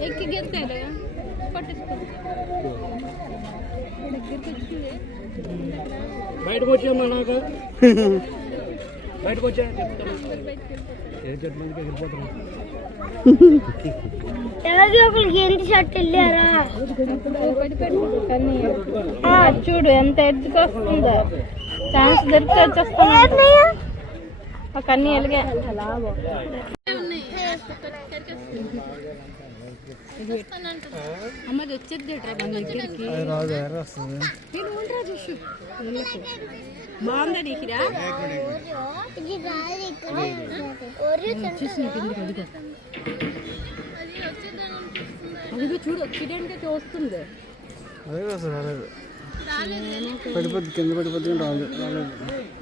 ఎక్కి గెలుతాడు బయటకు వచ్చామా నాకు బయటకు వచ్చా ఏ చెట్టు మందికి ఎగిరిపోతున్నాం ఏంటి షర్ట్ వెళ్ళారా చూడు ఎంత ఎడ్జ్కి వస్తుందో ఛాన్స్ దొరికితే వచ్చేస్తాను ఒక అన్ని ఎలిగా అమ్మది వచ్చేది మన దగ్గరికి బాగుందా నీకురా అదిగో చూడు వచ్చింటే వస్తుంది అదే కదా సార్ పడిపోద్ది కింద పడిపోద్ది రాలేదు